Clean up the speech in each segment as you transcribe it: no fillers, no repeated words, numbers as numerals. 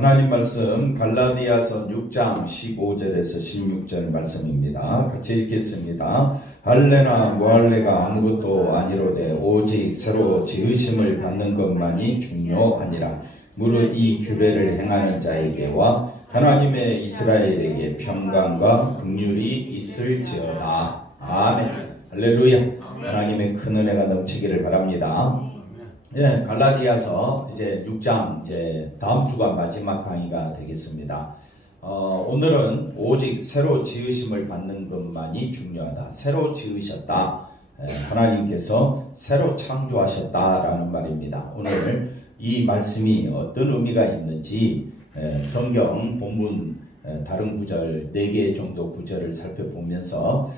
하나님 말씀 갈라디아서 6장 15절에서 16절 말씀입니다. 같이 읽겠습니다. 할례나 무할례가 아무것도 아니로되 오직 새로 지으심을 받는 것만이 중요하니라. 무릇 이 규례를 행하는 자에게와 하나님의 이스라엘에게 평강과 긍휼이 있을지어다. 아멘. 할렐루야. 하나님의 큰 은혜가 넘치기를 바랍니다. 예, 갈라디아서 이제 6장 이제 다음 주가 마지막 강의가 되겠습니다. 오늘은 오직 새로 지으심을 받는 것만이 중요하다. 새로 지으셨다. 하나님께서 새로 창조하셨다라는 말입니다. 오늘 이 말씀이 어떤 의미가 있는지 성경 본문 다른 구절 4개 정도 구절을 살펴보면서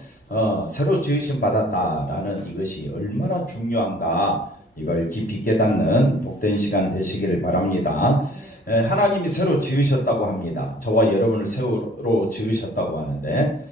새로 지으심 받았다라는 이것이 얼마나 중요한가 이걸 깊이 깨닫는 복된 시간 되시기를 바랍니다. 하나님이 새로 지으셨다고 합니다. 저와 여러분을 새로 지으셨다고 하는데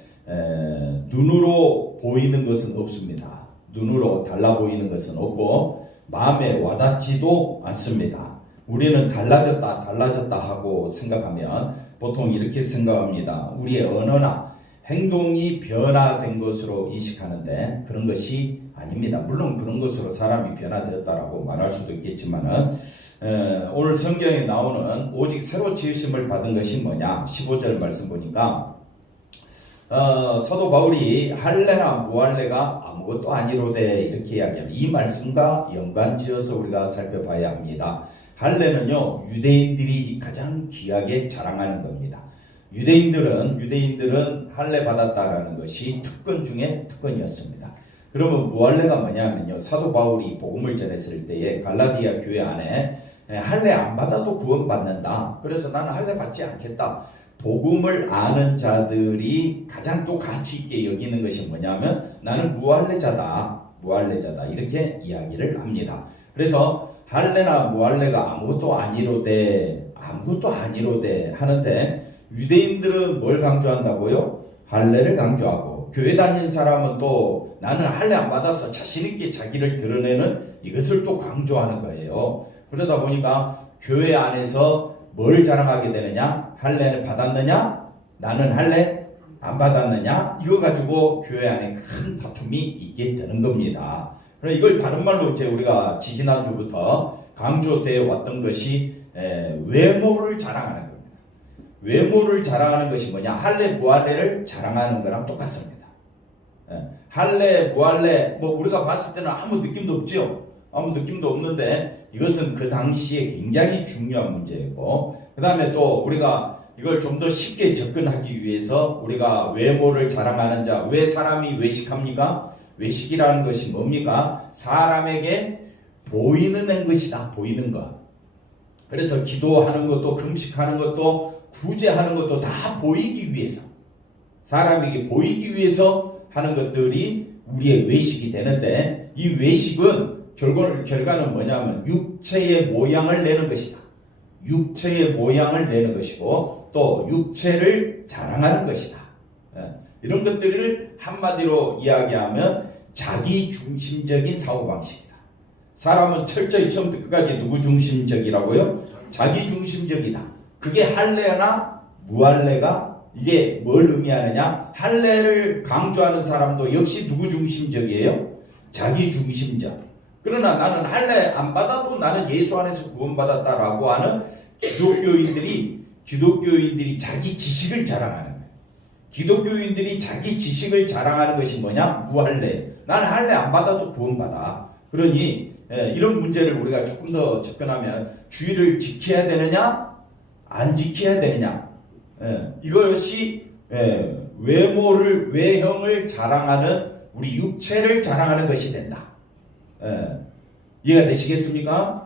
눈으로 보이는 것은 없습니다. 눈으로 달라 보이는 것은 없고 마음에 와닿지도 않습니다. 우리는 달라졌다 하고 생각하면 보통 이렇게 생각합니다. 우리의 언어나 행동이 변화된 것으로 인식하는데 그런 것이 아닙니다. 물론 그런 것으로 사람이 변화되었다라고 말할 수도 있겠지만은 오늘 성경에 나오는 오직 새로 지으심을 받은 것이 뭐냐? 15절 말씀 보니까 사도 바울이 할례나 무할례가 아무것도 아니로되 이렇게 이야기합니다. 이 말씀과 연관지어서 우리가 살펴봐야 합니다. 할례는요 유대인들이 가장 귀하게 자랑하는 겁니다. 유대인들은 할례 받았다라는 것이 특권 중에 특권이었습니다. 그러면 무할례가 뭐냐면요, 사도 바울이 복음을 전했을 때에 갈라디아 교회 안에 할례 안 받아도 구원받는다. 그래서 나는 할례 받지 않겠다. 복음을 아는 자들이 가장 또 가치 있게 여기는 것이 뭐냐면 나는 무할례자다 이렇게 이야기를 합니다. 그래서 할례나 무할례가 아무것도 아니로되 하는데 유대인들은 뭘 강조한다고요? 할례를 강조하고 교회 다니는 사람은 또 나는 할례 안 받아서 자신 있게 자기를 드러내는 이것을 또 강조하는 거예요. 그러다 보니까 교회 안에서 뭘 자랑하게 되느냐? 할례는 받았느냐? 나는 할례 안 받았느냐? 이거 가지고 교회 안에 큰 다툼이 있게 되는 겁니다. 그래서 이걸 다른 말로 이제 우리가 지지난주부터 강조되어 왔던 것이 외모를 자랑하는 겁니다. 외모를 자랑하는 것이 뭐냐? 할례 무할례를 자랑하는 거랑 똑같습니다. 할례 무할례 우리가 봤을 때는 아무 느낌도 없죠. 아무 느낌도 없는데 이것은 그 당시에 굉장히 중요한 문제이고, 그 다음에 또 우리가 이걸 좀 더 쉽게 접근하기 위해서 우리가 외모를 자랑하는 자, 왜 사람이 외식합니까? 외식이라는 것이 뭡니까? 사람에게 보이는 것이다. 보이는 것. 그래서 기도하는 것도 금식하는 것도 구제하는 것도 다 보이기 위해서, 사람에게 보이기 위해서 하는 것들이 우리의 외식이 되는데, 이 외식은 결과는 뭐냐면 육체의 모양을 내는 것이다. 육체의 모양을 내는 것이고 또 육체를 자랑하는 것이다. 이런 것들을 한마디로 이야기하면 자기중심적인 사고방식이다. 사람은 철저히 처음부터 끝까지 누구 중심적이라고요? 자기중심적이다. 그게 할례나 무할례가 이게 뭘 의미하느냐? 할례를 강조하는 사람도 역시 누구 중심적이에요? 자기중심적. 그러나 나는 할례 안 받아도 나는 예수 안에서 구원받았다라고 하는 기독교인들이 자기 지식을 자랑하는 거예요. 기독교인들이 자기 지식을 자랑하는 것이 뭐냐? 무할례. 나는 할례 안 받아도 구원받아. 그러니 이런 문제를 우리가 조금 더 접근하면 주의를 지켜야 되느냐? 안 지켜야 되느냐? 이것이 외형을 자랑하는 우리 육체를 자랑하는 것이 된다. 이해가 되시겠습니까?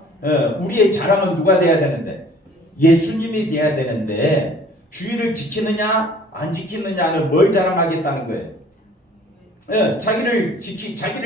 우리의 자랑은 누가 돼야 되는데? 예수님이 돼야 되는데 주의를 지키느냐 안 지키느냐는 뭘 자랑하겠다는 거예요? 자기를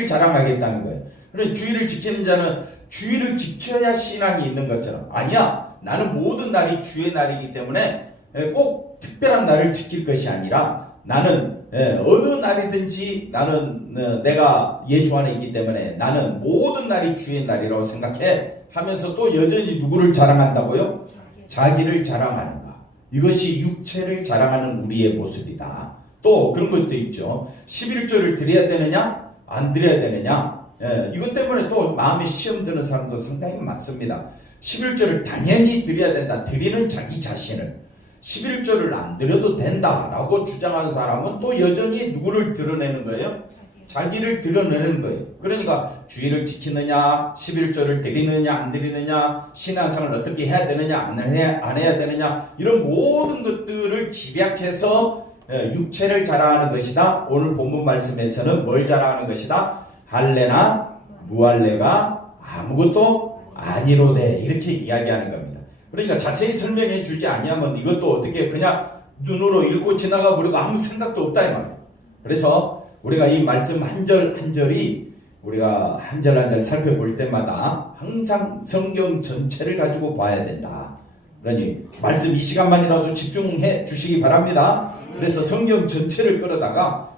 자랑하겠다는 거예요. 그래서 주의를 지키는 자는 주의를 지켜야 신앙이 있는 것처럼, 아니야, 나는 모든 날이 주의 날이기 때문에 꼭 특별한 날을 지킬 것이 아니라 나는 어느 날이든지 나는 내가 예수 안에 있기 때문에 나는 모든 날이 주의 날이라고 생각해 하면서 또 여전히 누구를 자랑한다고요? 자기를 자랑하는 것. 이것이 육체를 자랑하는 우리의 모습이다. 또 그런 것도 있죠. 11조를 드려야 되느냐? 안 드려야 되느냐? 이것 때문에 또 마음에 시험 드는 사람도 상당히 많습니다. 11조를 당연히 드려야 된다. 드리는 자기 자신을. 11조를 안 드려도 된다라고 주장하는 사람은 또 여전히 누구를 드러내는 거예요? 자기를 드러내는 거예요. 그러니까 주의를 지키느냐, 11조를 드리느냐, 안 드리느냐, 신앙생활을 어떻게 해야 되느냐, 안 해야 되느냐, 이런 모든 것들을 집약해서 육체를 자랑하는 것이다. 오늘 본문 말씀에서는 뭘 자랑하는 것이다? 할례나 무할례가 아무것도 아니로되, 이렇게 이야기하는 겁니다. 그러니까 자세히 설명해 주지 아니하면 이것도 어떻게 그냥 눈으로 읽고 지나가 버리고 아무 생각도 없다 이 말이에요. 그래서 우리가 이 말씀 한 절 한 절이 우리가 한 절 한 절 살펴볼 때마다 항상 성경 전체를 가지고 봐야 된다. 그러니 말씀 이 시간만이라도 집중해 주시기 바랍니다. 그래서 성경 전체를 끌어다가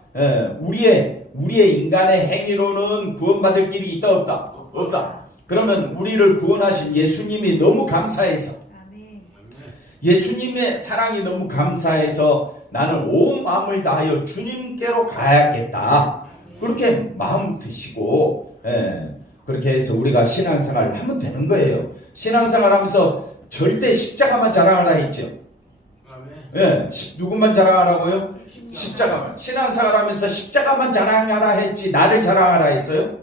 우리의 인간의 행위로는 구원받을 길이 있다 없다? 없다. 그러면 우리를 구원하신 예수님이 너무 감사해서, 예수님의 사랑이 너무 감사해서 나는 온 마음을 다하여 주님께로 가야겠다. 그렇게 마음 드시고 그렇게 해서 우리가 신앙생활을 하면 되는 거예요. 신앙생활 하면서 절대 십자가만 자랑하라 했죠. 누구만 자랑하라고요? 십자가만. 신앙생활 하면서 십자가만 자랑하라 했지 나를 자랑하라 했어요?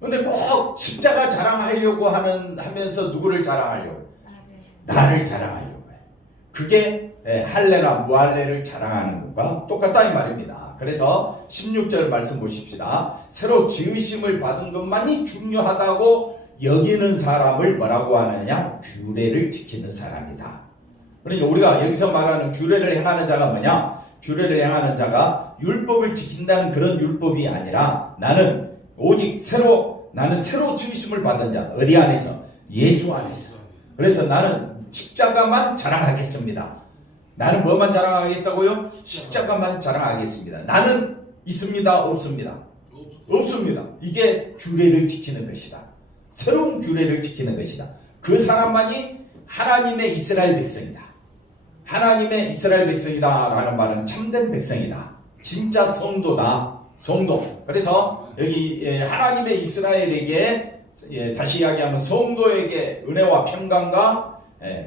근데 꼭 십자가 자랑하려고 하면서 누구를 자랑하려고? 나를 자랑하려고 해요. 그게 할례나 무할례를 자랑하는 것과 똑같다 이 말입니다. 그래서 16절 말씀 보십시다. 새로 지으심을 받은 것만이 중요하다고 여기는 사람을 뭐라고 하느냐? 규례를 지키는 사람이다. 그러니까 우리가 여기서 말하는 규례를 행하는 자가 뭐냐? 규례를 행하는 자가 율법을 지킨다는 그런 율법이 아니라 나는 오직 나는 새로 지으심을 받은 자. 어디 안에서? 예수 안에서. 그래서 나는 십자가만 자랑하겠습니다. 나는 뭐만 자랑하겠다고요? 십자가만 자랑하겠습니다. 나는 있습니다? 없습니다? 없습니다. 이게 규례를 지키는 것이다. 새로운 규례를 지키는 것이다. 그 사람만이 하나님의 이스라엘 백성이다. 하나님의 이스라엘 백성이다 라는 말은 참된 백성이다. 진짜 성도다. 성도. 그래서 여기 하나님의 이스라엘에게 다시 이야기하면 성도에게 은혜와 평강과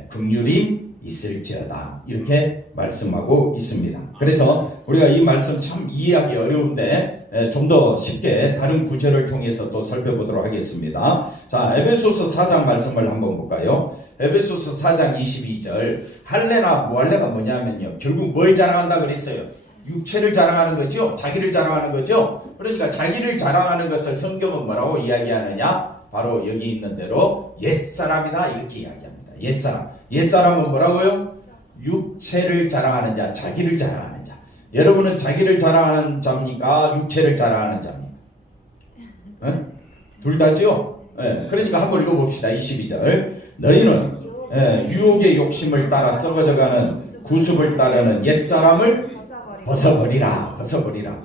긍휼이 있을지어다. 이렇게 말씀하고 있습니다. 그래서 우리가 이 말씀 참 이해하기 어려운데 좀 더 쉽게 다른 구절을 통해서 또 살펴보도록 하겠습니다. 자, 에베소서 4장 말씀을 한번 볼까요? 에베소서 4장 22절. 할례나 무할례가 뭐냐면요, 결국 뭘 자랑한다 그랬어요? 육체를 자랑하는 거죠. 자기를 자랑하는 거죠. 그러니까 자기를 자랑하는 것을 성경은 뭐라고 이야기하느냐? 바로 여기 있는 대로 옛사람이다 이렇게 이야기합니다. 옛사람. 옛사람은 뭐라고요? 육체를 자랑하는 자, 자기를 자랑하는 자. 여러분은 자기를 자랑하는 자입니까? 육체를 자랑하는 자입니까? 둘 다죠? 그러니까 한번 읽어봅시다. 22절. 너희는 유혹의 욕심을 따라 썩어져가는 구습을 따르는 옛사람을 벗어버리라.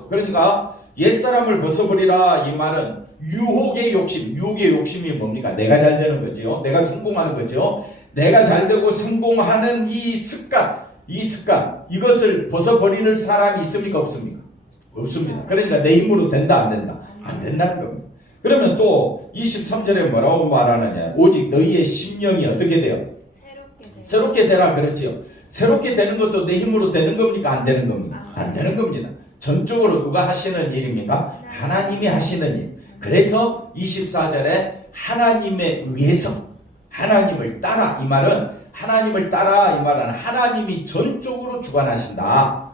그러니까 옛사람을 벗어버리라 이 말은 유혹의 욕심이 뭡니까? 내가 잘 되는 거죠. 내가 성공하는 거죠. 내가 잘 되고 성공하는 이 습관, 이것을 벗어버리는 사람이 있습니까? 없습니까? 없습니다. 그러니까 내 힘으로 된다, 안 된다? 안 된다는 겁니다. 그러면 또 23절에 뭐라고 말하느냐? 오직 너희의 심령이 어떻게 돼요? 새롭게 되라 그랬지요. 새롭게 되는 것도 내 힘으로 되는 겁니까? 안 되는 겁니까? 안 되는 겁니다. 전적으로 누가 하시는 일입니까? 하나님이 하시는 일. 그래서 24절에 하나님에 의해서 하나님을 따라 이 말은 하나님이 전적으로 주관하신다.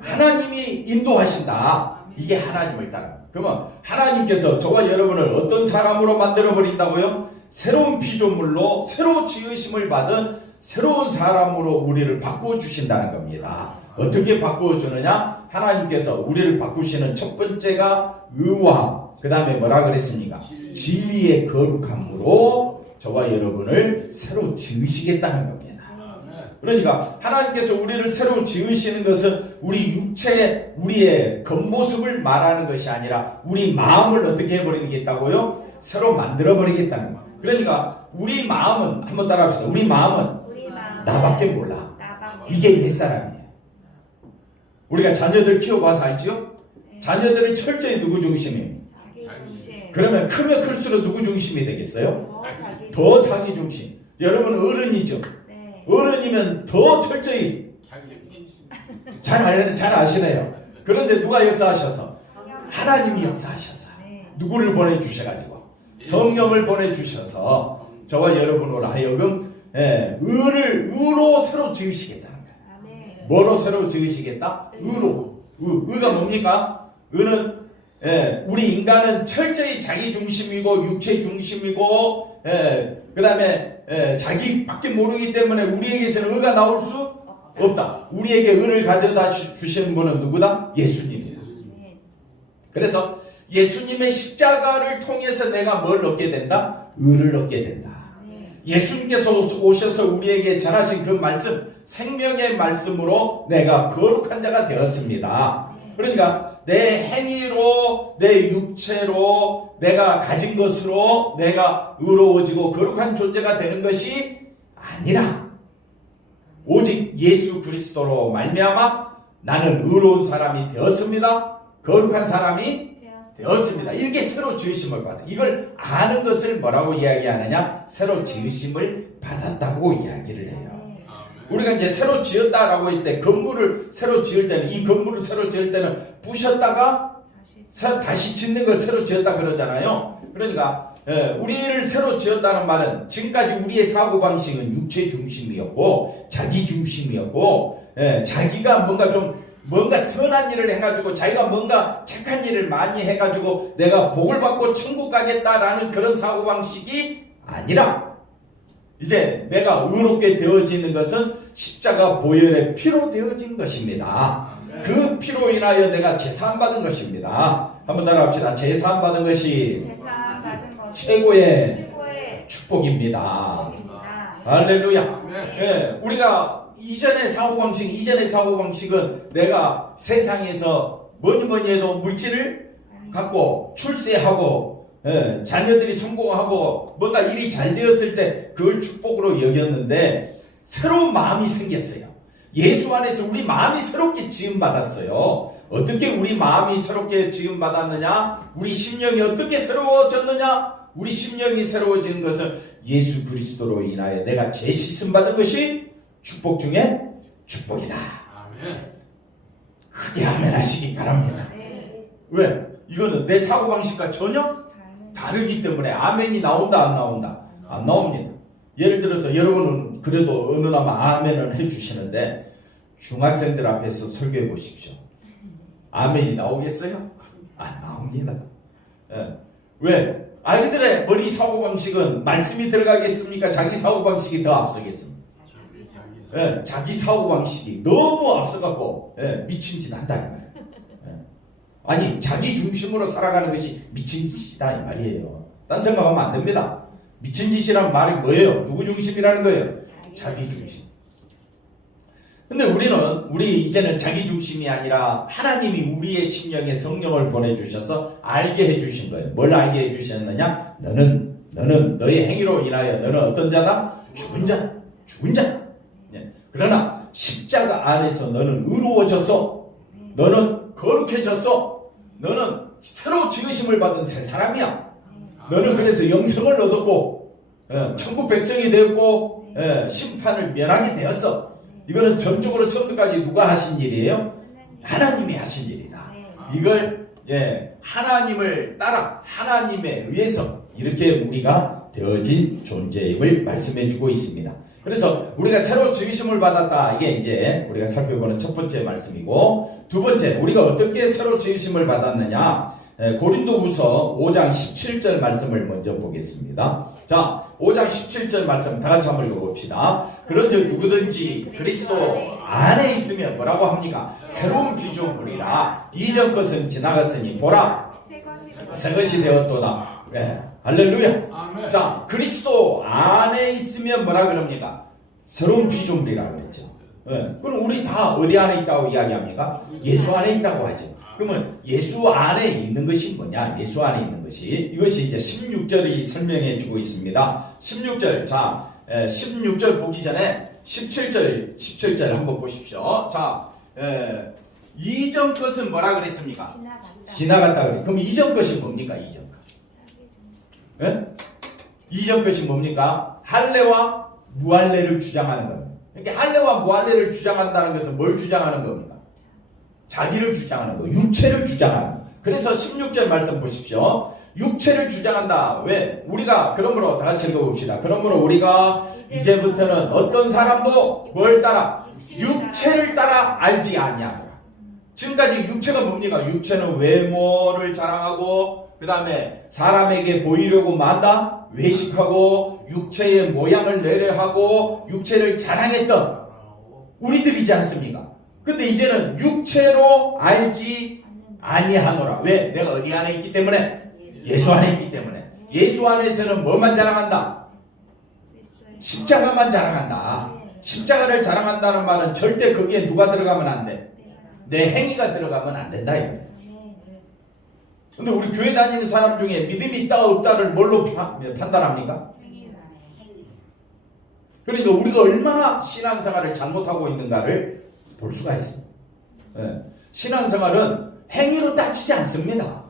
하나님이 인도하신다. 이게 하나님을 따라. 그러면 하나님께서 저와 여러분을 어떤 사람으로 만들어 버린다고요? 새로운 피조물로 새로 지으심을 받은 새로운 사람으로 우리를 바꾸어 주신다는 겁니다. 어떻게 바꾸어 주느냐? 하나님께서 우리를 바꾸시는 첫 번째가 의와 그 다음에 뭐라 그랬습니까? 진리의 거룩함으로 저와 여러분을 새로 지으시겠다는 겁니다. 그러니까 하나님께서 우리를 새로 지으시는 것은 우리의 겉모습을 말하는 것이 아니라 우리 마음을 어떻게 해버리겠다고요? 새로 만들어버리겠다는 거예요. 그러니까 우리 마음은 한번 따라합시다. 우리 마음은 나밖에 몰라. 이게 옛사람이에요. 우리가 자녀들 키워봐서 알죠? 자녀들은 철저히 누구 중심이에요? 그러면 크면 클수록 누구 중심이 되겠어요? 더 자기 중심. 여러분 어른이죠? 어른이면 더 철저히 잘 아시네요. 그런데 누가 역사하셔서? 하나님이 역사하셔서 누구를 보내주셔가지고 성령을 보내주셔서 저와 여러분으로 하여금 의로 새로 지으시겠다는 거예요. 뭐로 새로 지으시겠다? 의로. 의가 뭡니까? 의는 우리 인간은 철저히 자기 중심이고 육체 중심이고 그 다음에 자기밖에 모르기 때문에 우리에게서는 의가 나올 수 없다. 우리에게 의를 가져다 주시는 분은 누구다? 예수님이다. 그래서 예수님의 십자가를 통해서 내가 뭘 얻게 된다? 의를 얻게 된다. 예수님께서 오셔서 우리에게 전하신 그 말씀, 생명의 말씀으로 내가 거룩한 자가 되었습니다. 그러니까 내 행위로, 내 육체로, 내가 가진 것으로 내가 의로워지고 거룩한 존재가 되는 것이 아니라 오직 예수 그리스도로 말미암아 나는 의로운 사람이 되었습니다. 거룩한 사람이 되었습니다. 이렇게 새로 지으심을 받아. 이걸 아는 것을 뭐라고 이야기하느냐? 새로 지으심을 받았다고 이야기를 해요. 우리가 이제 새로 지었다라고 할 때 건물을 새로 지을 때는 이 건물을 새로 지을 때는 부셨다가 다시 짓는 걸 새로 지었다 그러잖아요. 그러니까 우리를 새로 지었다는 말은 지금까지 우리의 사고방식은 육체 중심이었고 자기 중심이었고 자기가 뭔가 선한 일을 해가지고 자기가 뭔가 착한 일을 많이 해가지고 내가 복을 받고 천국 가겠다라는 그런 사고방식이 아니라 이제 내가 의롭게 되어지는 것은 십자가 보혈의 피로 되어진 것입니다. 그 피로 인하여 내가 제사함받은 것입니다. 한번 따라합시다. 제사함받은 것이 최고의 축복입니다. 할렐루야. 우리가 이전의 사고방식은 내가 세상에서 뭐니 해도 물질을 갖고 출세하고 자녀들이 성공하고 뭔가 일이 잘 되었을 때 그걸 축복으로 여겼는데 새로운 마음이 생겼어요. 예수 안에서 우리 마음이 새롭게 지음받았어요. 어떻게 우리 마음이 새롭게 지음받았느냐? 우리 심령이 어떻게 새로워졌느냐? 우리 심령이 새로워지는 것은 예수 그리스도로 인하여 내가 죄 씻음 받은 것이 축복 중에 축복이다. 아멘. 크게 아멘 하시기 바랍니다. 왜? 이거는 내 사고방식과 전혀 다르기 때문에 아멘이 나온다 안 나온다? 안 나옵니다. 예를 들어서 여러분은 그래도 어느나마 아멘을 해주시는데 중학생들 앞에서 설교해 보십시오. 아멘이 나오겠어요? 안 나옵니다. 왜? 아이들의 머리 사고방식은 말씀이 들어가겠습니까? 자기 사고방식이 더 앞서겠습니까? 자기 사고방식이 너무 앞서갖고 미친 짓 한다 이 말이에요. 아니 자기 중심으로 살아가는 것이 미친 짓이다 이 말이에요. 딴 생각하면 안 됩니다. 미친 짓이란 말이 뭐예요? 누구 중심이라는 거예요? 자기 중심. 근데 우리 이제는 자기 중심이 아니라 하나님이 우리의 심령에 성령을 보내주셔서 알게 해주신 거예요. 뭘 알게 해주셨느냐? 너는 너의 행위로 인하여 너는 어떤 자다? 죽은 자. 그러나 십자가 안에서 너는 의로워졌어. 너는 거룩해졌어. 너는 새로 지으심을 받은 새 사람이야. 너는 그래서 영생을 얻었고 천국 백성이 되었고 심판을 면하게 되었어. 이거는 전적으로 처음부터까지 누가 하신 일이에요? 하나님이 하신 일이다. 이걸 하나님을 따라 하나님에 의해서 이렇게 우리가 되어진 존재임을 말씀해 주고 있습니다. 그래서 우리가 새로 지으심을 받았다. 이게 이제 우리가 살펴보는 첫 번째 말씀이고, 두 번째 우리가 어떻게 새로 지으심을 받았느냐? 고린도후서 5장 17절 말씀을 먼저 보겠습니다. 자, 5장 17절 말씀 다 같이 한번 읽어봅시다. 그런즉 누구든지 그리스도 안에 있으면 뭐라고 합니까? 새로운 피조물이라. 이전 것은 지나갔으니 보라 새 것이 되었도다. 할렐루야. 아멘. 자, 그리스도 안에 있으면 뭐라 그럽니까? 새로운 피조물이라 그랬죠. 그럼 우리 다 어디 안에 있다고 이야기합니까? 예수 안에 있다고 하죠. 그러면 예수 안에 있는 것이 뭐냐? 예수 안에 있는 것이 이것이 이제 16절이 설명해 주고 있습니다. 16절 자 16절 보기 전에 17절 한번 보십시오. 자 이전 것은 뭐라 그랬습니까? 지나갔다 그래. 그럼 이전 것이 뭡니까? 이전 것. 예? 이전 것이 뭡니까? 할례와 무할례를 주장하는 겁니다. 그러니까 할례와 무할례를 주장한다는 것은 뭘 주장하는 겁니까? 자기를 주장하는 거, 육체를 주장하는 거. 그래서 16절 말씀 보십시오. 육체를 주장한다. 왜? 우리가 그러므로 다 같이 읽어봅시다. 그러므로 우리가 이제부터는 어떤 사람도 뭘 따라? 육체를 따라 알지 아니하노라. 지금까지 육체가 뭡니까? 육체는 외모를 자랑하고 그 다음에 사람에게 보이려고 만다? 외식하고 육체의 모양을 내려하고 육체를 자랑했던 우리들이지 않습니까? 근데 이제는 육체로 알지 아니하노라. 왜? 내가 어디 안에 있기 때문에? 예수 안에 있기 때문에. 예수 안에서는 뭐만 자랑한다? 십자가만 자랑한다. 십자가를 자랑한다는 말은 절대 거기에 누가 들어가면 안 돼? 내 행위가 들어가면 안 된다 이거예요. 근데 우리 교회 다니는 사람 중에 믿음이 있다가 없다를 뭘로 판단합니까? 그러니까 우리가 얼마나 신앙생활을 잘못하고 있는가를 볼 수가 있습니다. 신앙생활은 행위로 따지지 않습니다.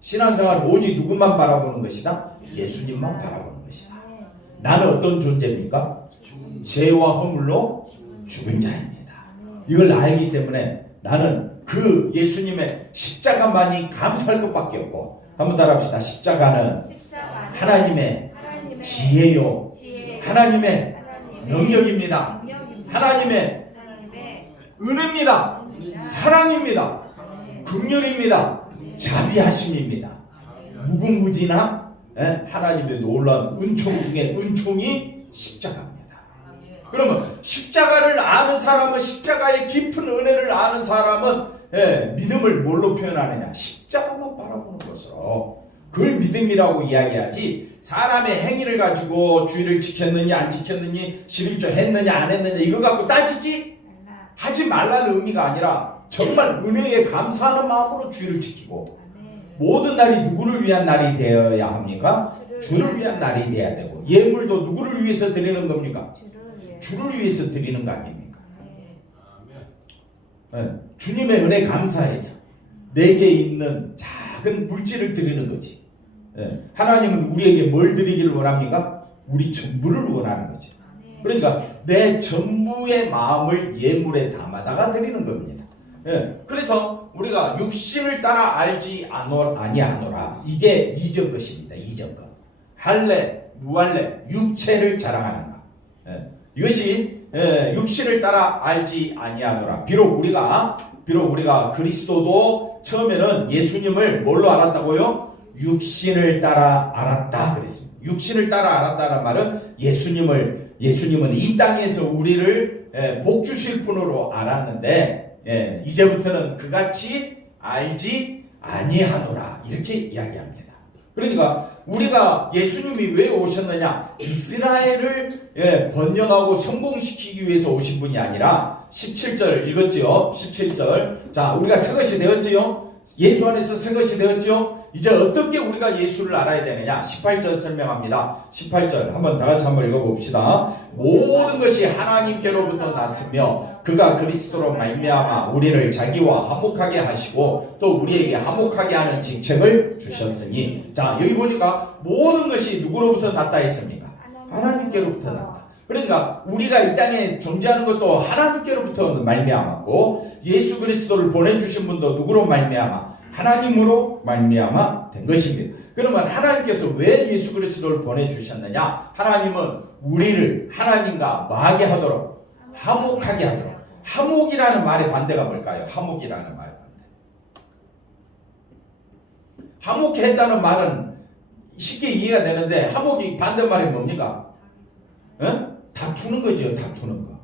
신앙생활은 오직 누구만 바라보는 것이다? 예수님만 바라보는 것이다. 나는 어떤 존재입니까? 죄와 허물로 죽은 자입니다. 이걸 알기 때문에 나는 그 예수님의 십자가만이 감사할 것밖에 없고, 한번 따라합시다. 십자가는 하나님의 지혜요, 하나님의 능력입니다. 하나님의 은혜입니다. 사랑입니다. 긍휼입니다. 자비하심입니다. 무궁무진한 하나님의 놀라운 은총 중에 은총이 십자가입니다. 그러면 십자가를 아는 사람은, 십자가의 깊은 은혜를 아는 사람은 믿음을 뭘로 표현하느냐? 십자가만 바라보는 것으로. 그걸 믿음이라고 이야기하지, 사람의 행위를 가지고 주의를 지켰느냐 안 지켰느냐, 11조 했느냐 안 했느냐 이거 갖고 따지지 하지 말라는 의미가 아니라 정말 은혜에 감사하는 마음으로 주의를 지키고, 모든 날이 누구를 위한 날이 되어야 합니까? 주를 위한 날이 되어야 되고, 예물도 누구를 위해서 드리는 겁니까? 주를 위해서 드리는 거 아닙니까? 주님의 은혜 감사해서 내게 있는 작은 물질을 드리는 거지. 하나님은 우리에게 뭘 드리기를 원합니까? 우리 전부를 원하는 거지. 그러니까 내 전부의 마음을 예물에 담아다가 드리는 겁니다. 그래서 우리가 육신을 따라 알지 아니하노라. 이게 이전 것입니다. 이전 것. 할례, 무할례, 육체를 자랑하는 것. 이것이 육신을 따라 알지 아니하노라. 비록 우리가 그리스도도 처음에는 예수님을 뭘로 알았다고요? 육신을 따라 알았다 그랬습니다. 육신을 따라 알았다는 말은 예수님은 이 땅에서 우리를 복 주실 분으로 알았는데 이제부터는 그같이 알지 아니하노라 이렇게 이야기합니다. 그러니까 우리가 예수님이 왜 오셨느냐? 이스라엘을 번영하고 성공시키기 위해서 오신 분이 아니라 17절 읽었지요? 17절. 자, 우리가 새 것이 되었지요? 예수 안에서 새 것이 되었지요? 이제 어떻게 우리가 예수를 알아야 되느냐? 18절 설명합니다. 18절 한번 다 같이 한번 읽어봅시다. 모든 것이 하나님께로부터 났으며 그가 그리스도로 말미암아 우리를 자기와 화목하게 하시고 또 우리에게 화목하게 하는 직책을 주셨으니, 자 여기 보니까 모든 것이 누구로부터 났다 했습니까? 하나님께로부터 났다. 그러니까 우리가 이 땅에 존재하는 것도 하나님께로부터 말미암았고, 예수 그리스도를 보내주신 분도 누구로 말미암아? 하나님으로 말미암아 된 것입니다. 그러면 하나님께서 왜 예수 그리스도를 보내주셨느냐? 하나님은 우리를 하나님과 뭐하게 하도록? 화목하게 하도록. 화목이라는 말의 반대가 뭘까요? 화목이라는 말의 반대. 화목해 했다는 말은 쉽게 이해가 되는데, 화목이 반대말이 뭡니까? 다투는 거죠. 다투는 거.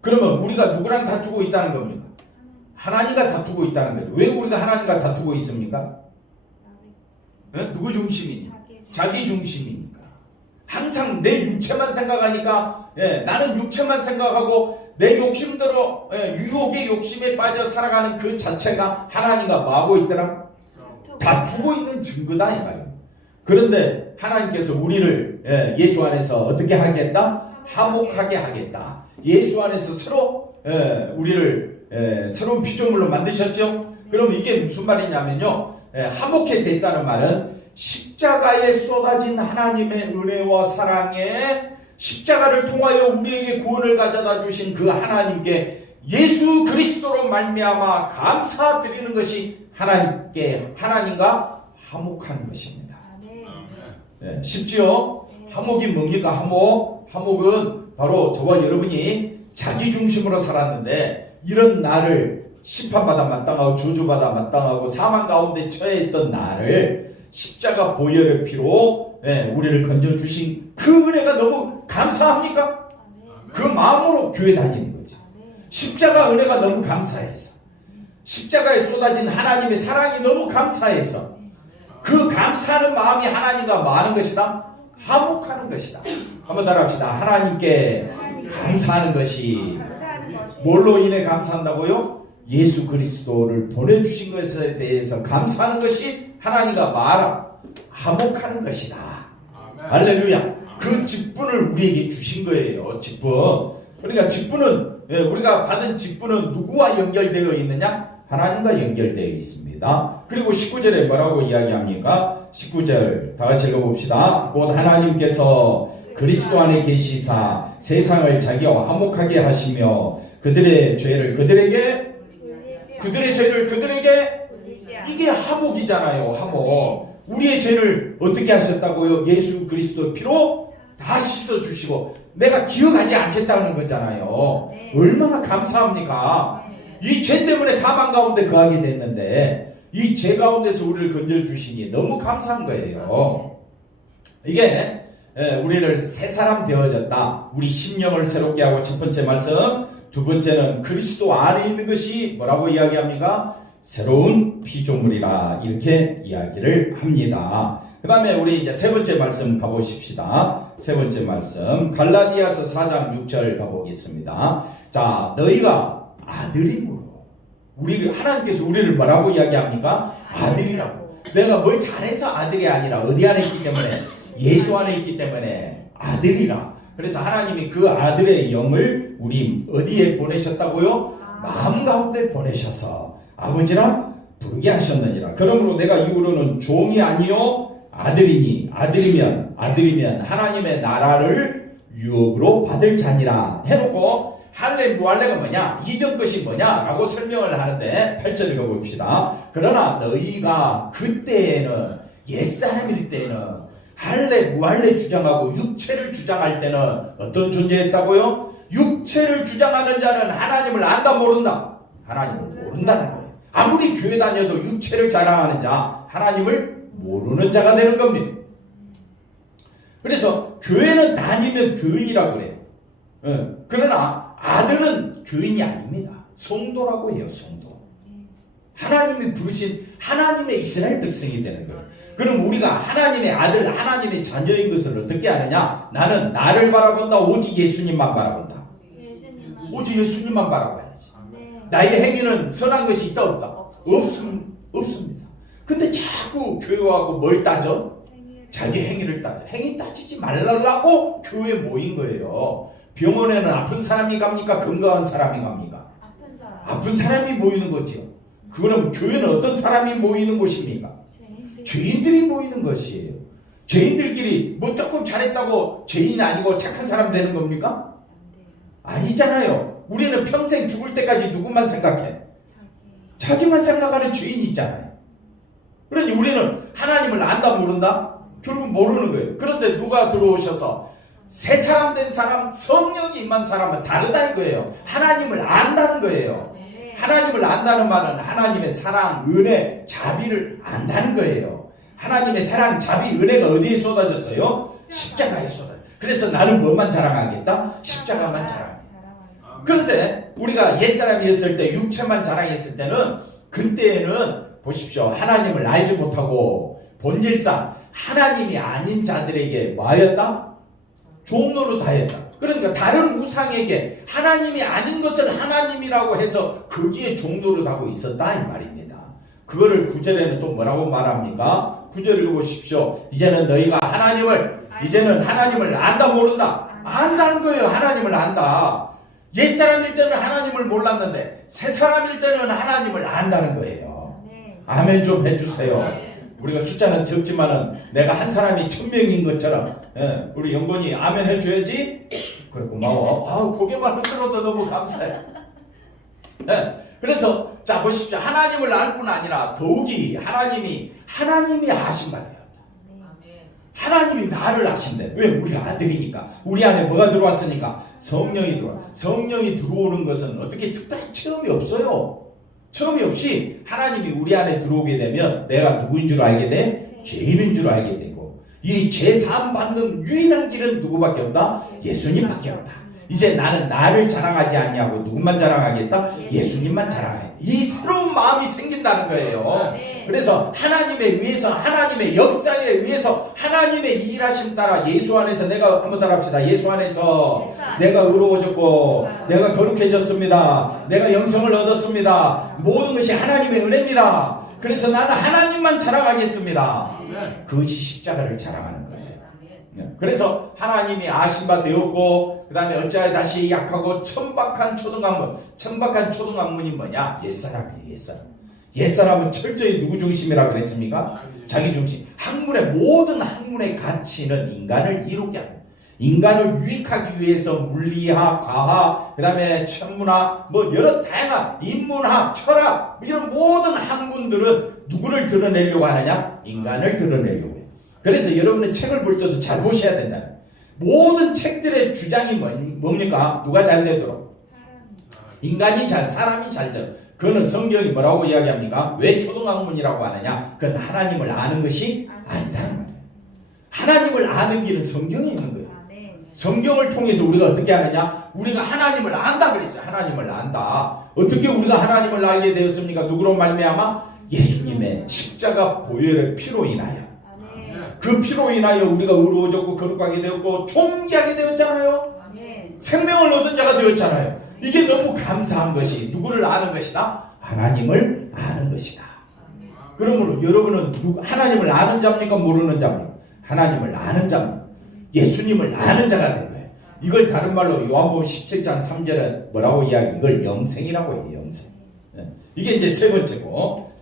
그러면 우리가 누구랑 다투고 있다는 겁니까? 하나님과 다투고 있다는 거죠. 왜 우리가 하나님과 다투고 있습니까? 누구 중심이니? 자기 중심이니까. 항상 내 육체만 생각하니까 나는 육체만 생각하고 내 욕심대로 유혹의 욕심에 빠져 살아가는 그 자체가 하나님과 뭐하고 있더라? 다투고 있는 증거다 이 말이에요. 그런데 하나님께서 우리를 예수 안에서 어떻게 하겠다? 화목하게 하겠다. 예수 안에서 서로 우리를 새로운 피조물로 만드셨죠. 그럼 이게 무슨 말이냐면요, 화목해 됐다는 말은 십자가에 쏟아진 하나님의 은혜와 사랑에 십자가를 통하여 우리에게 구원을 가져다 주신 그 하나님께 예수 그리스도로 말미암아 감사드리는 것이 하나님과 화목하는 것입니다. 쉽지요? 화목이 뭡니까? 화목은 바로 저와 여러분이 자기 중심으로 살았는데 이런 나를 심판받아 마땅하고 저주받아 마땅하고 사망 가운데 처해 있던 나를 십자가 보혈의 피로 우리를 건져주신 그 은혜가 너무 감사합니까? 그 마음으로 교회 다니는 거죠. 십자가 은혜가 너무 감사해서, 십자가에 쏟아진 하나님의 사랑이 너무 감사해서 그 감사하는 마음이 하나님과 뭐 하는 것이다? 화목하는 것이다. 한번 따라합시다. 하나님께 감사하는 것이 뭘로 인해 감사한다고요? 예수 그리스도를 보내주신 것에 대해서 감사하는 것이 하나님과 말아 화목하는 것이다. 할렐루야. 그 직분을 우리에게 주신 거예요. 직분. 그러니까 직분은, 우리가 받은 직분은 누구와 연결되어 있느냐? 하나님과 연결되어 있습니다. 그리고 19절에 뭐라고 이야기합니까? 19절 다 같이 읽어봅시다. 곧 하나님께서 그리스도 안에 계시사 세상을 자기와 화목하게 하시며 그들의 죄를 그들에게, 그들의 죄를 그들에게, 이게 화목이잖아요. 화목. 우리의 죄를 어떻게 하셨다고요? 예수 그리스도 피로 다 씻어주시고 내가 기억하지 않겠다는 거잖아요. 얼마나 감사합니까? 이 죄 때문에 사망 가운데 거하게 됐는데 이 죄 가운데서 우리를 건져주시니 너무 감사한 거예요. 이게 우리를 새 사람 되어졌다. 우리 심령을 새롭게 하고 첫 번째 말씀, 두 번째는 그리스도 안에 있는 것이 뭐라고 이야기합니까? 새로운 피조물이라 이렇게 이야기를 합니다. 그 다음에 우리 이제 세 번째 말씀 가보십시다. 세 번째 말씀 갈라디아서 4장 6절 가보겠습니다. 자, 너희가 아들임으로 하나님께서 우리를 뭐라고 이야기합니까? 아들이라고. 내가 뭘 잘해서 아들이 아니라 어디 안에 있기 때문에? 예수 안에 있기 때문에 아들이라. 그래서 하나님이 그 아들의 영을 우리 어디에 보내셨다고요? 마음 가운데 보내셔서 아버지라 부르게 하셨느니라. 그러므로 내가 이후로는 종이 아니요 아들이니 아들이면 하나님의 나라를 유업으로 받을 자니라 해놓고 할례 무할례가 뭐냐, 이전 것이 뭐냐라고 설명을 하는데 8절 읽어봅시다. 그러나 너희가 그때에는 옛사람일 때에는 할례 무할례 주장하고 육체를 주장할 때는 어떤 존재였다고요? 육체를 주장하는 자는 하나님을 안다 모른다? 하나님을 모른다는 거예요. 아무리 교회 다녀도 육체를 자랑하는 자, 하나님을 모르는 자가 되는 겁니다. 그래서 교회는 다니면 교인이라고 그래요. 그러나 아들은 교인이 아닙니다. 성도라고 해요. 성도. 하나님이 부르신 하나님의 이스라엘 백성이 되는 거예요. 그럼 우리가 하나님의 아들, 하나님의 자녀인 것을 어떻게 아느냐? 나는 나를 바라본다. 오직 예수님만 바라본다. 오직 예수님만 바라봐야지. 나의 행위는 선한 것이 있다 없다? 없습니다. 근데 자꾸 교회하고 뭘 따져? 자기 행위를 따져. 행위 따지지 말라고 교회에 모인 거예요. 병원에는 아픈 사람이 갑니까? 건강한 사람이 갑니까? 아픈 사람이 모이는 거죠. 그럼 교회는 어떤 사람이 모이는 곳입니까? 죄인들이 모이는 것이에요. 죄인들끼리 뭐 조금 잘했다고 죄인이 아니고 착한 사람 되는 겁니까? 아니잖아요. 우리는 평생 죽을 때까지 누구만 생각해? 자기만 생각하는 죄인이 있잖아요. 그러니 우리는 하나님을 안다 모른다? 결국 모르는 거예요. 그런데 누가 들어오셔서 새 사람 된 사람, 성령이 임한 사람은 다르다 이거예요. 하나님을 안다는 거예요. 하나님을 안다는 말은 하나님의 사랑, 은혜, 자비를 안다는 거예요. 하나님의 사랑, 자비, 은혜가 어디에 쏟아졌어요? 십자가에 쏟아졌어요. 그래서 나는 뭐만 자랑하겠다? 십자가만 자랑해. 그런데 우리가 옛사람이었을 때, 육체만 자랑했을 때는, 그때에는 보십시오. 하나님을 알지 못하고 본질상 하나님이 아닌 자들에게 뭐하였다? 종로로 다했다. 그러니까 다른 우상에게 하나님이 아닌 것을 하나님이라고 해서 거기에 종노릇 하고 있었다 이 말입니다. 그거를 9절에는 또 뭐라고 말합니까? 9절 읽어보십시오. 이제는 하나님을 안다 모른다. 안다는 거예요. 하나님을 안다. 옛사람일 때는 하나님을 몰랐는데 새사람일 때는 하나님을 안다는 거예요. 아멘 좀 해주세요. 우리가 숫자는 적지만은 내가 한 사람이 1000명인 것처럼 우리 영건이 아멘 해줘야지. 그래 고마워. 고개만 흔들어도 너무 감사해. 그래서 자 보십시오. 하나님을 알 뿐 아니라 더욱이 하나님이 아신 바예요. 하나님이 나를 아신대. 왜? 우리 아들이니까. 우리 안에 뭐가 들어왔으니까? 성령이 들어와. 성령이 들어오는 것은 어떻게 특별한 체험이 없어요. 체험이 없이 하나님이 우리 안에 들어오게 되면 내가 누구인 줄 알게 돼? 죄인인 줄 알게 되고, 이 죄 사함 받는 유일한 길은 누구밖에 없다? 예수님밖에 없다. 이제 나는 나를 자랑하지 않냐고 누구만 자랑하겠다? 예수님만 자랑해. 이 새로운 마음이 생긴다는 거예요. 그래서 하나님에 의해서, 하나님의 역사에 의해서, 하나님의 일하심 따라 예수 안에서 내가 한번 따라합시다. 예수 안에서 내가 의로워졌고 내가 거룩해졌습니다. 내가 영성을 얻었습니다. 모든 것이 하나님의 은혜입니다. 그래서 나는 하나님만 자랑하겠습니다. 그것이 십자가를 자랑하는 거예요. 그래서 하나님이 아신 바 되었고, 그 다음에 어찌하여 다시 약하고 천박한 초등학문. 천박한 초등학문이 뭐냐? 옛사람이에요. 옛사람은 철저히 누구 중심이라고 그랬습니까? 자기 중심. 모든 학문의 가치는 인간을 이롭게 하는, 인간을 유익하기 위해서 물리학, 과학, 그 다음에 천문학, 여러 다양한 인문학, 철학, 이런 모든 학문들은 누구를 드러내려고 하느냐? 인간을 드러내려고 해요. 그래서 여러분은 책을 볼 때도 잘 보셔야 된다. 모든 책들의 주장이 뭡니까? 누가 잘 되도록? 인간이 사람이 잘 되도록. 그거는 성경이 뭐라고 이야기합니까? 왜 초등학문이라고 하느냐? 그건 하나님을 아는 것이 아니다는 말이에요. 하나님을 아는 길은 성경에 있는 거예요. 성경을 통해서 우리가 어떻게 하느냐? 우리가 하나님을 안다 그랬어요. 하나님을 안다. 어떻게 우리가 하나님을 알게 되었습니까? 누구로 말미암아? 예수님의 십자가 보혈의 피로 인하여. 그 피로 인하여 우리가 의로워졌고 거룩하게 되었고 존귀하게 되었잖아요. 생명을 얻은 자가 되었잖아요. 이게 너무 감사한 것이 누구를 아는 것이다? 하나님을 아는 것이다. 그러므로 여러분은 하나님을 아는 자입니까? 모르는 자입니까? 하나님을 아는 자입니다. 예수님을 아는 자가 된 거예요. 이걸 다른 말로 요한복음 17장 3절은 뭐라고 이야기해요? 이걸 영생이라고 해요. 영생. 이게 이제 세 번째고,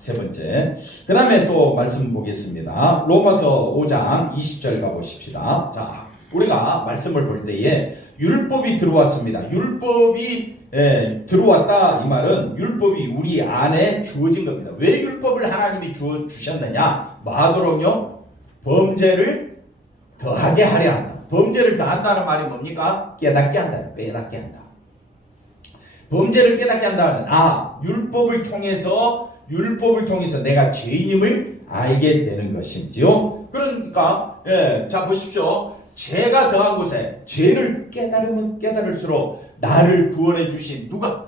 그 다음에 또 말씀 보겠습니다. 로마서 5장 20절 가보십시다. 자, 우리가 말씀을 볼 때에 율법이 들어왔습니다. 율법이 들어왔다 이 말은 율법이 우리 안에 주어진 겁니다. 왜 율법을 하나님이 주셨느냐? 뭐하도록요? 범죄를 더하게 하려 한다. 범죄를 더한다는 말이 뭡니까? 깨닫게 한다. 범죄를 깨닫게 한다는, 율법을 통해서 내가 죄인임을 알게 되는 것이지요. 그러니까 자 보십시오. 죄가 더한 곳에 죄를 깨달으면 깨달을수록 나를 구원해 주신 누가?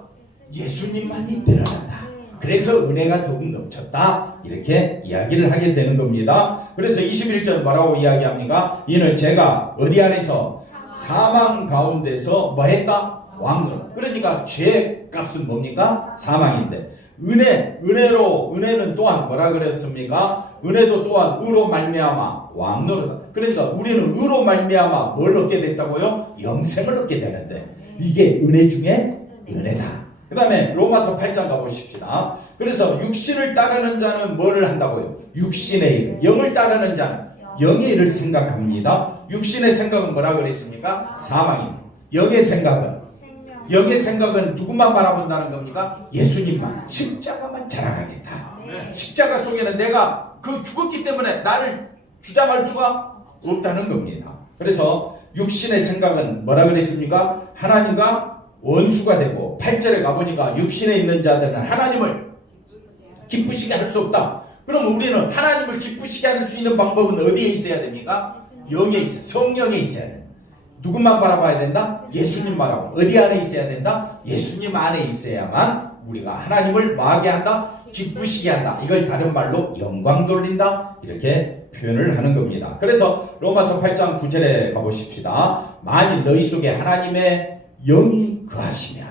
예수님만이 드러난다. 그래서 은혜가 더욱 넘쳤다. 이렇게 이야기를 하게 되는 겁니다. 그래서 21절 뭐라고 이야기합니까? 이는 제가 어디 안에서? 사망 가운데서 뭐 했다? 왕노. 그러니까 죄 값은 뭡니까? 사망인데 은혜는 또한 뭐라 그랬습니까? 은혜도 또한 의로 말미암아 왕노로다. 그러니까 우리는 의로 말미암아 뭘 얻게 됐다고요? 영생을 얻게 되는데 이게 은혜 중에 은혜다. 그 다음에 로마서 8장 가보십시다. 그래서 육신을 따르는 자는 뭐를 한다고요? 육신의 일. 영을 따르는 자는 영의 일을 생각합니다. 육신의 생각은 뭐라 그랬습니까? 사망입니다. 영의 생각은 누구만 바라본다는 겁니까? 예수님만. 십자가만 자랑하겠다. 십자가 속에는 내가 죽었기 때문에 나를 주장할 수가 없다는 겁니다. 그래서 육신의 생각은 뭐라 그랬습니까? 하나님과 원수가 되고, 8절에 가보니까 육신에 있는 자들은 하나님을 기쁘시게 할 수 없다. 그럼 우리는 하나님을 기쁘시게 할 수 있는 방법은 어디에 있어야 됩니까? 영에 있어요. 성령에 있어야 돼요. 누구만 바라봐야 된다? 예수님 바라보. 어디 안에 있어야 된다? 예수님 안에 있어야만 우리가 하나님을 뭐하게 한다? 기쁘시게 한다. 이걸 다른 말로 영광 돌린다. 이렇게 표현을 하는 겁니다. 그래서 로마서 8장 9절에 가보십시다. 만일 너희 속에 하나님의 영이 거하시면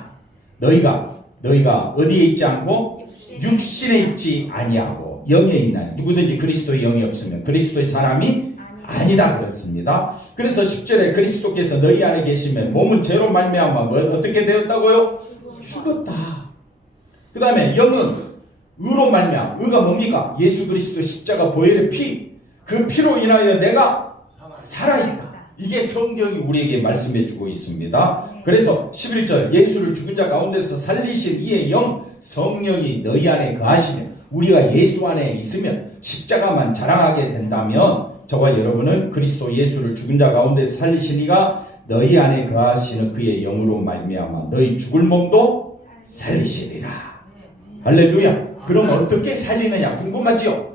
너희가 어디에 있지 않고 육신에 있지 아니하고 영에 있나니 누구든지 그리스도의 영이 없으면 그리스도의 사람이 아니다 그랬습니다. 그래서 10절에 그리스도께서 너희 안에 계시면 몸은 죄로 말미암아 어떻게 되었다고요? 죽었다. 그 다음에 영은 의로 말미암아. 의가 뭡니까? 예수 그리스도 십자가 보혈의 피, 그 피로 인하여 내가 살아있다. 이게 성경이 우리에게 말씀해 주고 있습니다. 그래서 11절 예수를 죽은 자 가운데서 살리신 이의 영 성령이 너희 안에 거하시면 우리가 예수 안에 있으면 십자가만 자랑하게 된다면 저와 여러분은 그리스도 예수를 죽은 자 가운데 살리신 이가 너희 안에 거하시는 그의 영으로 말미암아 너희 죽을 몸도 살리시리라. 할렐루야. 그럼 어떻게 살리느냐 궁금하지요?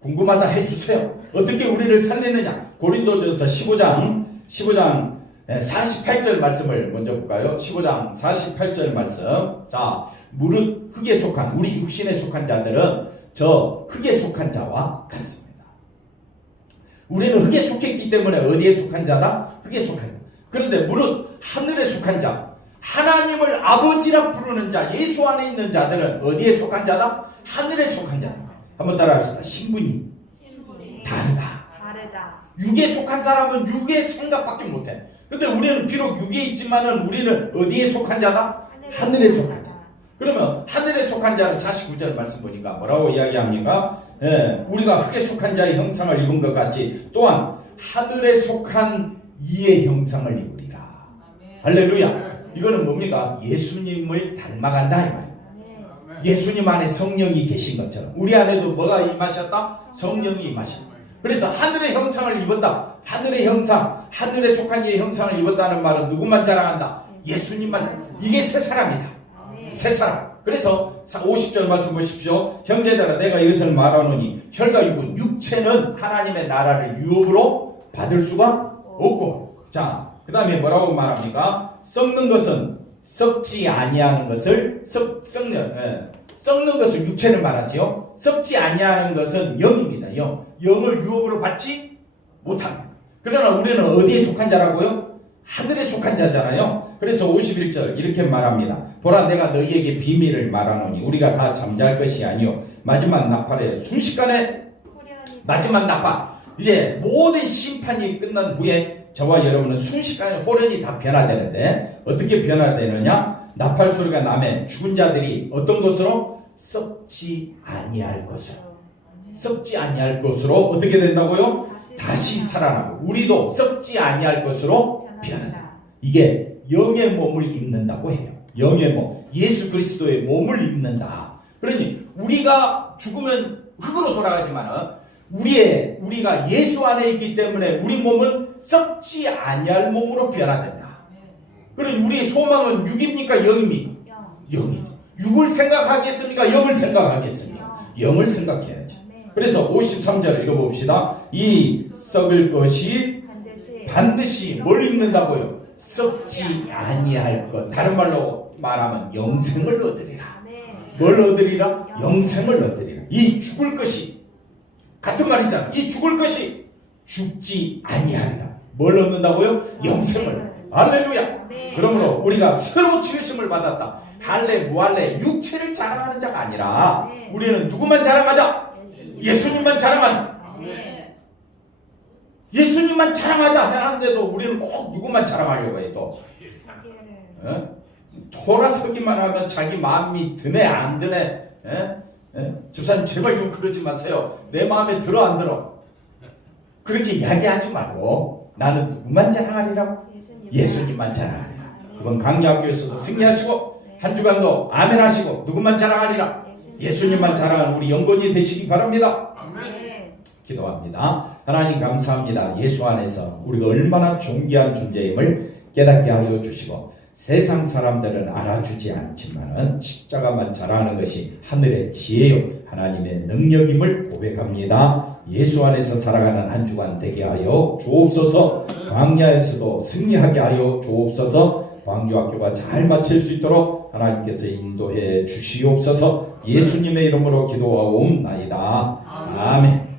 궁금하다 해주세요. 어떻게 우리를 살리느냐? 고린도전서 15장 48절 말씀을 먼저 볼까요? 15장 48절 말씀. 자, 무릇 흙에 속한 우리 육신에 속한 자들은 저 흙에 속한 자와 같습니다. 우리는 흙에 속했기 때문에 어디에 속한 자다? 흙에 속한 자. 그런데 무릇 하늘에 속한 자, 하나님을 아버지라 부르는 자, 예수 안에 있는 자들은 어디에 속한 자다? 하늘에 속한 자다. 한번 따라합시다. 신분이 다르다. 육에 속한 사람은 육의 생각밖에 못해. 근데 우리는 비록 육에 있지만은 우리는 어디에 속한 자다? 하늘에 속한 자. 그러면 하늘에 속한 자는 49절 말씀 보니까 뭐라고 이야기합니까? 우리가 흙에 속한 자의 형상을 입은 것 같이 또한 하늘에 속한 이의 형상을 입으리라. 할렐루야. 이거는 뭡니까? 예수님을 닮아간다 이 말이에요. 예수님 안에 성령이 계신 것처럼 우리 안에도 뭐가 임하셨다? 성령이 임하셨다. 그래서 하늘의 형상을 입었다. 하늘의 형상, 하늘에 속한 이의 형상을 입었다는 말은 누구만 자랑한다? 예수님만. 이게 새 사람이다. 새 사람. 그래서 50절 말씀 보십시오. 형제들아 내가 이것을 말하노니 혈과 육은 육체는 하나님의 나라를 유업으로 받을 수가 없고. 자, 그 다음에 뭐라고 말합니까? 썩는 것은 썩지 아니하는 것을 썩는 것은 육체를 말하지요. 썩지 아니하는 것은 영입니다. 영을 유업으로 받지 못합니다. 그러나 우리는 어디에 속한 자라고요? 하늘에 속한 자잖아요. 그래서 51절 이렇게 말합니다. 보라 내가 너희에게 비밀을 말하노니 우리가 다 잠잘 것이 아니요 마지막 나팔에 순식간에 마지막 나팔 이제 모든 심판이 끝난 후에 저와 여러분은 순식간에 호련이 다 변화되는데 어떻게 변화되느냐? 나팔 소리가 나면 죽은 자들이 어떤 것으로? 썩지 아니할 것으로. 썩지 아니할 것으로 어떻게 된다고요? 다시 살아나고 우리도 썩지 아니할 것으로 변한다. 이게 영의 몸을 입는다고 해요. 영의 몸, 예수 그리스도의 몸을 입는다. 그러니 우리가 죽으면 흙으로 돌아가지만 우리가 예수 안에 있기 때문에 우리 몸은 썩지 아니할 몸으로 변화된다. 그러니 우리의 소망은 육입니까? 영입니까? 영이죠. 육을 생각하겠습니까? 영을 생각하겠습니까? 영을 생각해야죠. 그래서 53절 읽어봅시다. 이 썩을 것이 반드시 뭘 입는다고요? 썩지 아니할 것. 다른 말로 말하면 영생을 얻으리라. 뭘 얻으리라? 영생을 얻으리라. 이 죽을 것이 같은 말이잖아. 이 죽을 것이 죽지 아니하리라. 뭘 얻는다고요? 영생을. 할렐루야. 그러므로 우리가 새로 지으심을 받았다. 할래 무할래 육체를 자랑하는 자가 아니라 우리는 누구만 자랑하자? 예수님만 자랑하자. 예수님만 자랑하자 하는데도 우리는 꼭 누구만 자랑하려고 해 또. 돌아서기만 하면 자기 마음이 드네 안 드네. 집사님 제발 좀 그러지 마세요. 내 마음에 들어 안 들어. 그렇게 이야기하지 말고 나는 누구만 자랑하리라? 예수님만 자랑하리라. 이번 강야학교에서도 승리하시고 한 주간도 아멘 하시고 누구만 자랑하리라? 예수님만 자랑하는 우리 영혼이 되시기 바랍니다. 기도합니다. 하나님 감사합니다. 예수 안에서 우리가 얼마나 존귀한 존재임을 깨닫게 하여 주시고 세상 사람들은 알아주지 않지만 십자가만 자랑하는 것이 하늘의 지혜요 하나님의 능력임을 고백합니다. 예수 안에서 살아가는 한 주간 되게 하여 주옵소서. 광야에서도 승리하게 하여 주옵소서. 광주학교가 잘 마칠 수 있도록 하나님께서 인도해 주시옵소서. 예수님의 이름으로 기도하옵나이다. 아멘.